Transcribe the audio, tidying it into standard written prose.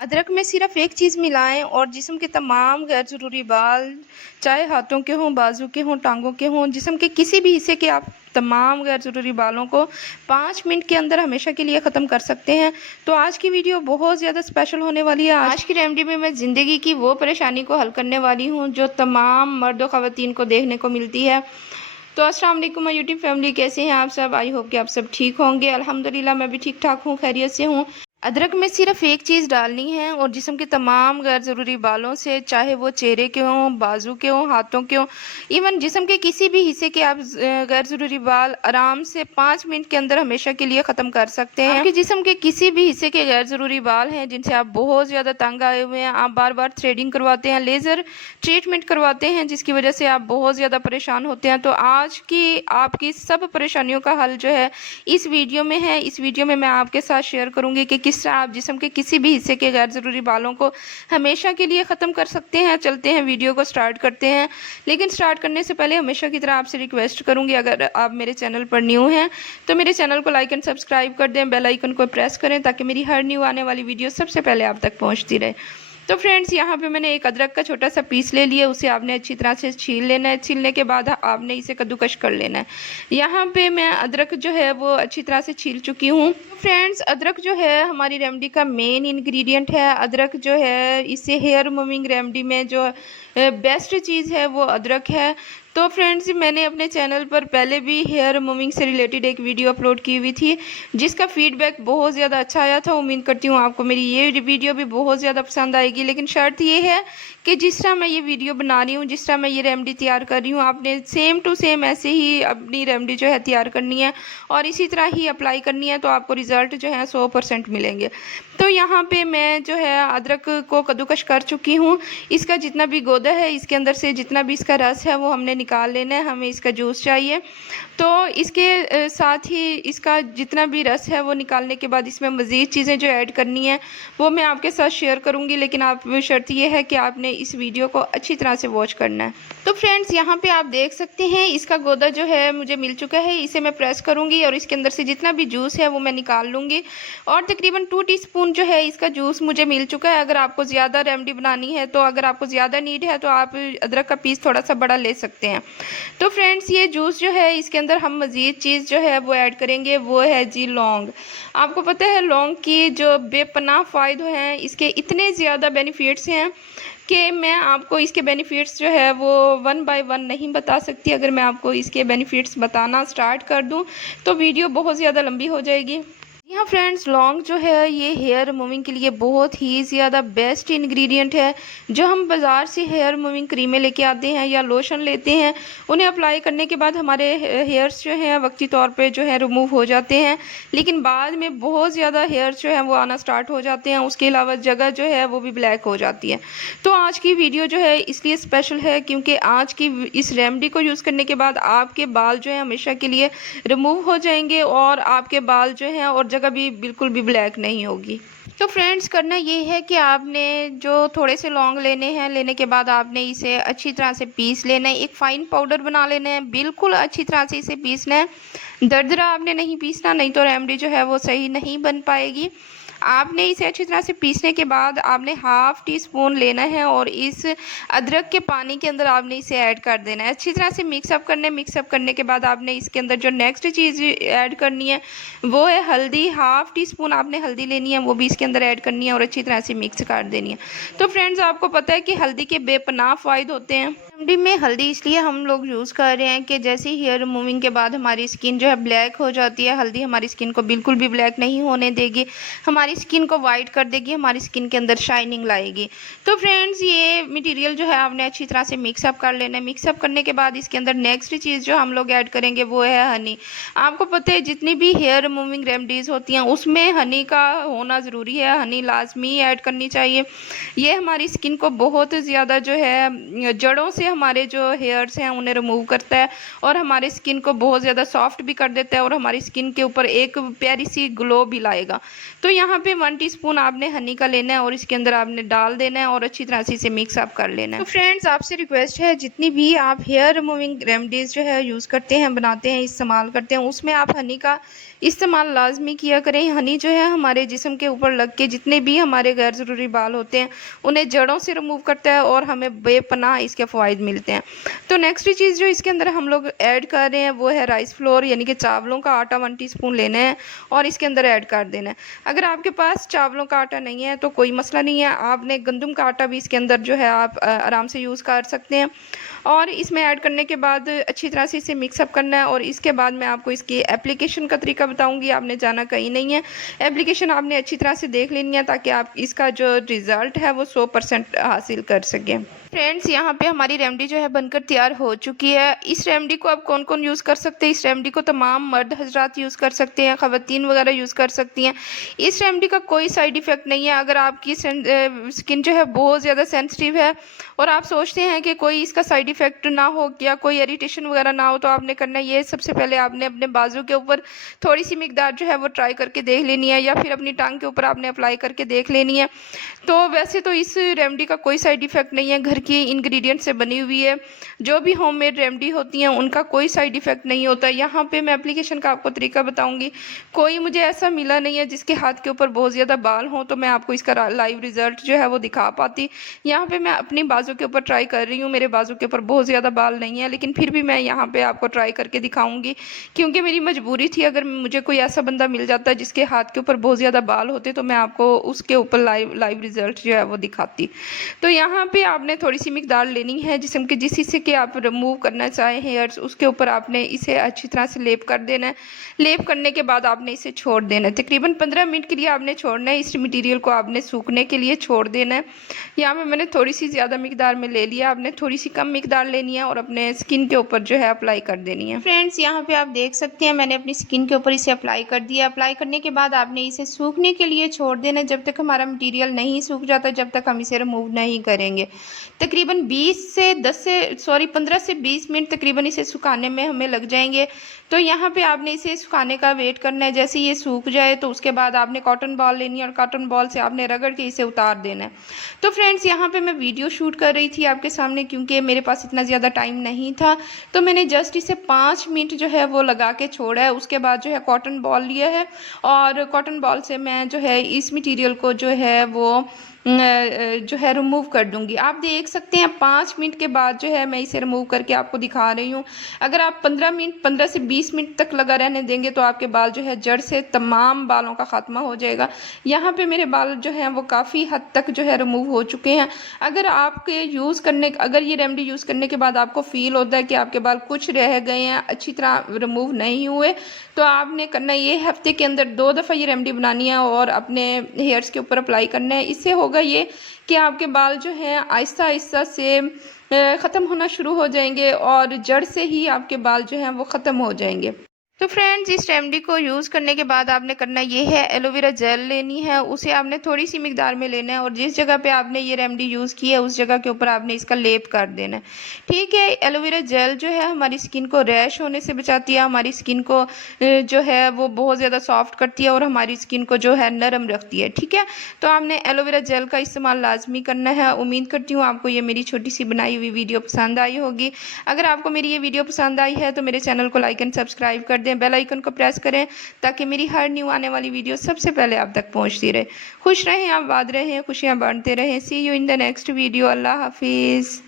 अदरक में सिर्फ एक चीज़ मिलाएं और जिस्म के तमाम गैर ज़रूरी बाल, चाहे हाथों के हों, बाजू के हों, टांगों के हों, जिस्म के किसी भी हिस्से के आप तमाम गैर ज़रूरी बालों को 5 मिनट के अंदर हमेशा के लिए ख़त्म कर सकते हैं। तो आज की वीडियो बहुत ज़्यादा स्पेशल होने वाली है। आज की रेमेडी में मैं ज़िंदगी की वो परेशानी को हल करने वाली हूँ जो तमाम मर्द और ख़वातीन को देखने को मिलती है। तो अस्सलाम वालेकुम माय यूट्यूब फैमिली, कैसे हैं आप सब? आई होप कि आप सब ठीक होंगे। अल्हम्दुलिल्लाह मैं भी ठीक ठाक हूँ, खैरियत से हूँ। अदरक में सिर्फ एक चीज़ डालनी है और जिस्म के तमाम गैर ज़रूरी बालों से, चाहे वो चेहरे के हों, बाजू के हों, हाथों के हों, इवन जिस्म के किसी भी हिस्से के आप गैर ज़रूरी बाल आराम से 5 मिनट के अंदर हमेशा के लिए ख़त्म कर सकते हैं। आपके जिस्म के किसी भी हिस्से के गैर ज़रूरी बाल हैं जिनसे आप बहुत ज़्यादा तंग आए हुए हैं, आप बार बार थ्रेडिंग करवाते हैं, लेज़र ट्रीटमेंट करवाते हैं, जिसकी वजह से आप बहुत ज़्यादा परेशान होते हैं, तो आज की आपकी सब परेशानियों का हल जो है इस वीडियो में है। इस वीडियो में मैं आपके साथ शेयर करूंगी कि किस तरह आप जिस्म के किसी भी हिस्से के गैर ज़रूरी बालों को हमेशा के लिए ख़त्म कर सकते हैं। चलते हैं, वीडियो को स्टार्ट करते हैं। लेकिन स्टार्ट करने से पहले हमेशा की तरह आपसे रिक्वेस्ट करूंगी, अगर आप मेरे चैनल पर न्यू हैं तो मेरे चैनल को लाइक एंड सब्सक्राइब कर दें, बेल आइकन को प्रेस करें ताकि मेरी हर न्यू आने वाली वीडियो सबसे पहले आप तक पहुँचती रहे। तो फ्रेंड्स, यहाँ पे मैंने एक अदरक का छोटा सा पीस ले लिया, उसे आपने अच्छी तरह से छील लेना है। छीलने के बाद आपने इसे कद्दूकश कर लेना है। यहाँ पे मैं अदरक जो है वो अच्छी तरह से छील चुकी हूँ। फ्रेंड्स, अदरक जो है हमारी रेमेडी का मेन इंग्रेडिएंट है। अदरक जो है, इससे हेयर रिमूविंग रेमेडी में जो बेस्ट चीज़ है वो अदरक है। तो फ्रेंड्स, मैंने अपने चैनल पर पहले भी हेयर रिमूविंग से रिलेटेड एक वीडियो अपलोड की हुई थी जिसका फीडबैक बहुत ज़्यादा अच्छा आया था। उम्मीद करती हूँ आपको मेरी ये वीडियो भी बहुत ज़्यादा पसंद आएगी। लेकिन शर्त ये है कि जिस तरह मैं ये वीडियो बना रही हूँ, जिस तरह मैं ये रेमेडी तैयार कर रही हूँ, आपने सेम टू सेम ऐसे ही अपनी रेमेडी जो है तैयार करनी है और इसी तरह ही अप्लाई करनी है, तो आपको रिज़ल्ट जो है 100% मिलेंगे। तो यहाँ पे मैं जो है अदरक को कद्दूकश कर चुकी हूँ। इसका जितना भी गूदा है, इसके अंदर से जितना भी इसका रस है वो हमने निकाल लेना है। हमें इसका जूस चाहिए। तो इसके साथ ही इसका जितना भी रस है वो निकालने के बाद इसमें मज़ीद चीज़ें जो ऐड करनी है वो मैं आपके साथ शेयर करूँगी। लेकिन आप शर्त ये है कि आपने इस वीडियो को अच्छी तरह से वॉच करना है। तो फ्रेंड्स, यहाँ पे आप देख सकते हैं इसका गूदा जो है मुझे मिल चुका है। इसे मैं प्रेस करूँगी और इसके अंदर से जितना भी जूस है वो मैं निकाल लूँगी। और तकरीबन 2 टीस्पून जो है इसका जूस मुझे मिल चुका है। अगर आपको ज़्यादा रेमेडी बनानी है, तो अगर आपको ज़्यादा नीड है तो आप अदरक का पीस थोड़ा सा बड़ा ले सकते हैं। तो फ्रेंड्स, ये जूस जो है इसके अंदर हम मज़ीद चीज़ जो है वो ऐड करेंगे, वो है जी लौंग। आपको पता है लौंग की जो बेपनाह फ़ायदे हैं, इसके इतने ज़्यादा बेनिफिट्स हैं कि मैं आपको इसके बेनिफिट्स जो है वो 1 बाय 1 नहीं बता सकती। अगर मैं आपको इसके बेनिफिट्स बताना स्टार्ट कर दूं तो वीडियो बहुत ज़्यादा लंबी हो जाएगी। यहाँ फ्रेंड्स, लौंग जो है ये हेयर रिमूविंग के लिए बहुत ही ज़्यादा बेस्ट इंग्रेडिएंट है। जो हम बाज़ार से हेयर रिमूविंग क्रीमें लेके आते हैं या लोशन लेते हैं, उन्हें अप्लाई करने के बाद हमारे हेयर्स जो हैं वक्ती तौर पे जो है रिमूव हो जाते हैं, लेकिन बाद में बहुत ज़्यादा हेयर्स जो हैं वो आना स्टार्ट हो जाते हैं। उसके अलावा जगह जो है वो भी ब्लैक हो जाती है। तो आज की वीडियो जो है इसलिए स्पेशल है क्योंकि आज की इस रेमेडी को यूज़ करने के बाद आपके बाल जो है हमेशा के लिए रिमूव हो जाएंगे और आपके बाल जो हैं और जगह भी बिल्कुल भी ब्लैक नहीं होगी। तो फ्रेंड्स, करना ये है कि आपने जो थोड़े से लौंग लेने हैं, लेने के बाद आपने इसे अच्छी तरह से पीस लेना है। एक फ़ाइन पाउडर बना लेना है, बिल्कुल अच्छी तरह से इसे पीसना है। दरदरा आपने नहीं पीसना, नहीं तो रेमेडी जो है वो सही नहीं बन पाएगी। आपने इसे अच्छी तरह से पीसने के बाद आपने हाफ़ टी स्पून लेना है और इस अदरक के पानी के अंदर आपने इसे ऐड कर देना है। अच्छी तरह से मिक्सअप करना है। मिक्सअप करने के बाद आपने इसके अंदर जो नेक्स्ट चीज़ ऐड करनी है वो है हल्दी। हाफ़ टी स्पून आपने हल्दी लेनी है, वो भी इसके अंदर ऐड करनी है और अच्छी तरह से मिक्स कर देनी है। तो फ्रेंड्स, आपको पता है कि हल्दी के बेपनाह फ़ायदे होते हैं। रेमेडी में हल्दी इसलिए हम लोग यूज़ कर रहे हैं कि जैसे ही हेयर रिमूविंग के बाद हमारी स्किन जो है ब्लैक हो जाती है, हल्दी हमारी स्किन को बिल्कुल भी ब्लैक नहीं होने देगी, हमारी स्किन को वाइट कर देगी, हमारी स्किन के अंदर शाइनिंग लाएगी। तो फ्रेंड्स, ये मटेरियल जो है आपने अच्छी तरह से मिक्सअप कर लेना है। मिक्सअप करने के बाद इसके अंदर नेक्स्ट चीज़ जो हम लोग ऐड करेंगे वो है हनी। आपको पता है जितनी भी हेयर रिमूविंग रेमेडीज़ होती हैं उसमें हनी का होना ज़रूरी है, हनी लाजमी ऐड करनी चाहिए। ये हमारी स्किन को बहुत ज़्यादा जो है जड़ों से हमारे जो हेयर्स हैं उन्हें रिमूव करता है और हमारी स्किन को बहुत ज़्यादा सॉफ्ट भी कर देता है और हमारी स्किन के ऊपर एक प्यारी सी ग्लो भी लाएगा। तो यहाँ यहाँ पे 1 टीस्पून आपने हनी का लेना है और इसके अंदर आपने डाल देना है और अच्छी तरह से इसे मिक्स अप कर लेना है। तो फ्रेंड्स आपसे रिक्वेस्ट है, जितनी भी आप हेयर रिमूविंग रेमेडीज़ जो है यूज़ करते हैं, बनाते हैं, इस्तेमाल करते हैं, उसमें आप हनी का इस्तेमाल लाजमी किया करें। हनी जो है हमारे जिस्म के ऊपर लग के जितने भी हमारे गैर ज़रूरी बाल होते हैं उन्हें जड़ों से रिमूव करता है और हमें बेपनाह इसके फ़वाइद मिलते हैं। तो नेक्स्ट चीज़ जो इसके अंदर हम लोग ऐड कर रहे हैं वो है राइस फ्लोर, यानी कि चावलों का आटा 1 टीस्पून लेना है और इसके अंदर ऐड कर देना है। अगर आपके पास चावलों का आटा नहीं है तो कोई मसला नहीं है, आपने गंदम का आटा भी इसके अंदर जो है आप आराम से यूज़ कर सकते हैं। और इसमें ऐड करने के बाद अच्छी तरह से इसे मिक्सअप करना है और इसके बाद मैं आपको इसकी एप्लीकेशन का तरीका बताऊंगी। आपने जाना कहीं नहीं है, एप्लीकेशन आपने अच्छी तरह से देख लेनी है ताकि आप इसका जो रिज़ल्ट है वो 100% हासिल कर सकें। फ्रेंड्स यहाँ पे हमारी रेमेडी जो है बनकर तैयार हो चुकी है। इस रेमेडी को आप कौन कौन यूज़ कर सकते हैं? इस रेमेडी को तमाम मर्द हजरात यूज़ कर सकते हैं, ख़वातीन वगैरह यूज़ कर सकती हैं। इस रेमेडी का कोई साइड इफ़ेक्ट नहीं है। अगर आपकी स्किन जो है बहुत ज़्यादा सेंसिटिव है और आप सोचते हैं कि कोई इसका साइड इफ़ेक्ट ना हो या कोई इरिटेशन वगैरह ना हो, तो आपने करना ये, सबसे पहले आपने अपने बाजू के ऊपर थोड़ी सी मिकदार जो है वो ट्राई करके देख लेनी है या फिर अपनी टांग के ऊपर आपने अप्लाई करके देख लेनी है। तो वैसे तो इस रेमेडी का कोई साइड इफ़ेक्ट नहीं है, घर की इंग्रेडिएंट से बनी हुई है। जो भी होममेड रेमेडी होती हैं उनका कोई साइड इफ़ेक्ट नहीं होता। यहाँ पे मैं एप्लीकेशन का आपको तरीका बताऊंगी। कोई मुझे ऐसा मिला नहीं है जिसके हाथ के ऊपर बहुत ज़्यादा बाल हों तो मैं आपको इसका लाइव रिज़ल्ट जो है वो दिखा पाती। यहाँ पे मैं अपनी बाजू के ऊपर ट्राई कर रही हूँ। मेरे बाजू के ऊपर बहुत ज़्यादा बाल नहीं है, लेकिन फिर भी मैं यहाँ पे आपको ट्राई करके दिखाऊंगी क्योंकि मेरी मजबूरी थी। अगर मुझे कोई ऐसा बंदा मिल जाता जिसके हाथ के ऊपर बहुत ज़्यादा बाल होते तो मैं आपको उसके ऊपर लाइव रिज़ल्ट जो है वो दिखाती। तो यहाँ पे आपने थोड़ी सी मिकदार लेनी है जिसम के जिस हिस्से के आप रिमूव करना चाहें हेयर्स, उसके ऊपर आपने इसे अच्छी तरह से लेप कर देना है। लेप करने के बाद आपने इसे छोड़ देना है। तकरीबन 15 मिनट के लिए आपने छोड़ना है। इस मटेरियल को आपने सूखने के लिए छोड़ देना है। यहाँ पे मैंने थोड़ी सी ज़्यादा मिकदार में ले लिया, आपने थोड़ी सी कम मिकदार लेनी है और अपने स्किन के ऊपर जो है अप्लाई कर देनी है। फ्रेंड्स यहाँ पे आप देख सकते हैं मैंने अपनी स्किन के ऊपर इसे अप्लाई कर दिया। अप्लाई करने के बाद आपने इसे सूखने के लिए छोड़ देना है। जब तक हमारा मटीरियल नहीं सूख जाता जब तक हम इसे रिमूव नहीं करेंगे। तकरीबन 15 से 20 मिनट तकरीबन इसे सुखाने में हमें लग जाएंगे। तो यहाँ पे आपने इसे सुखाने का वेट करना है। जैसे ये सूख जाए तो उसके बाद आपने कॉटन बॉल लेनी है और कॉटन बॉल से आपने रगड़ के इसे उतार देना है। तो फ्रेंड्स यहाँ पे मैं वीडियो शूट कर रही थी आपके सामने क्योंकि मेरे पास इतना ज़्यादा टाइम नहीं था, तो मैंने जस्ट इसे 5 मिनट जो है वो लगा के छोड़ा है। उसके बाद जो है कॉटन बॉल लिया है और कॉटन बॉल से मैं जो है इस मटीरियल को जो है वो जो है रिमूव कर दूंगी। आप देख सकते हैं 5 मिनट के बाद जो है मैं इसे रिमूव करके आपको दिखा रही हूँ। अगर आप 15 से 20 मिनट तक लगा रहने देंगे तो आपके बाल जो है जड़ से तमाम बालों का ख़ात्मा हो जाएगा। यहाँ पे मेरे बाल जो हैं वो काफ़ी हद तक जो है रिमूव हो चुके हैं। अगर ये रेमेडी यूज़ करने के बाद आपको फील होता है कि आपके बाल कुछ रह गए हैं, अच्छी तरह रिमूव नहीं हुए, तो आपने करना ये हफ्ते के अंदर 2 दफ़ा ये रेमेडी बनानी है और अपने हेयर्स के ऊपर अप्लाई करना है। इससे होगा ये कि आपके बाल जो हैं आहिस्ता आहिस्ता से ख़त्म होना शुरू हो जाएंगे और जड़ से ही आपके बाल जो हैं वो ख़त्म हो जाएंगे। तो फ्रेंड्स इस रेमेडी को यूज़ करने के बाद आपने करना ये है, एलोवेरा जेल लेनी है, उसे आपने थोड़ी सी मिकदार में लेना है और जिस जगह पे आपने ये रेमेडी यूज़ की है उस जगह के ऊपर आपने इसका लेप कर देना है। ठीक है, एलोवेरा जेल जो है हमारी स्किन को रैश होने से बचाती है, हमारी स्किन को जो है वो बहुत ज़्यादा सॉफ्ट करती है और हमारी स्किन को जो है नरम रखती है। ठीक है, तो आपने एलोवेरा जेल का इस्तेमाल लाजमी करना है। उम्मीद करती हूँ आपको ये मेरी छोटी सी बनाई हुई वीडियो पसंद आई होगी। अगर आपको मेरी ये वीडियो पसंद आई है तो मेरे चैनल को लाइक एंड सब्सक्राइब कर दें, बेल आइकन को प्रेस करें ताकि मेरी हर न्यू आने वाली वीडियो सबसे पहले आप तक पहुंचती रहे। खुश रहें, आबाद रहें, खुशियां बांटते रहें। See you in the next video. अल्लाह हाफिज़।